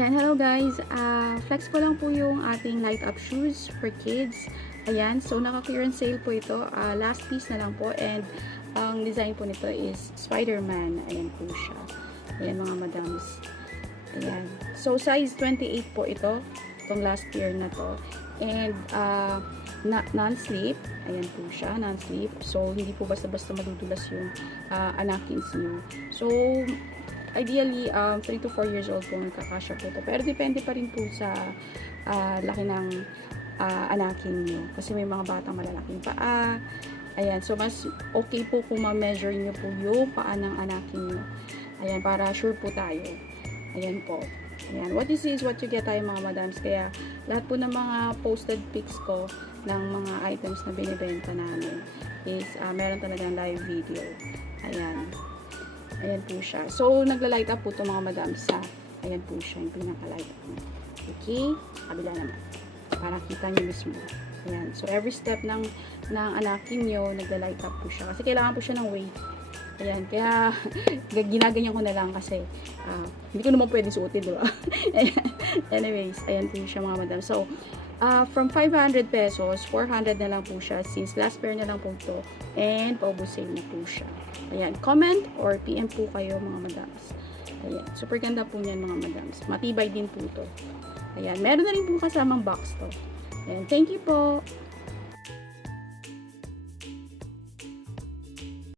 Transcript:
Yan, hello guys. Flex ko lang po yung ating light up shoes for kids. Ayan, so naka-clearance sale po ito. Last piece na lang po and ang design po nito is Spider-Man. Ayan po siya. Ayan mga madams. Ayan. So size 28 po ito. Itong last year na to. And non-slip. Ayan po siya, non-slip. So hindi po basta-basta madudulas yung anakins nyo. So ideally, 3 to 4 years old po magkakasya po ito. Pero depende pa rin po sa laki ng anakin nyo. Kasi may mga batang malalaking paa. Ayan, so mas okay po kung ma-measure nyo po yung paa ng anakin nyo. Ayan, para sure po tayo. Ayan po. Ayan, what you see is what you get tayo mga madams. Kaya lahat po ng mga posted pics ko ng mga items na binibenta namin is meron talagang live video. Ayan. Ayan po siya. So, nagla-light up po ito mga madam sa, ayan po siya, yung pinaka-light up. Okay? Kabila naman. Para kita nyo mismo. Ayan. So, every step ng anakin nyo, nagla-light up po siya. Kasi kailangan po siya ng weight. Ayan. Kaya, ginaganyan ko na lang kasi, hindi ko naman pwedeng suotin, diba? Anyways, ayan po siya mga madam. So, from 500 pesos, 400 na lang po siya since last pair na lang po ito and paubos sale na po siya. Ayan, comment or PM po kayo mga madams. Ayan, super ganda po niyan mga madams. Matibay din po ito. Ayan, meron na rin po kasamang box to. Ayan, thank you po.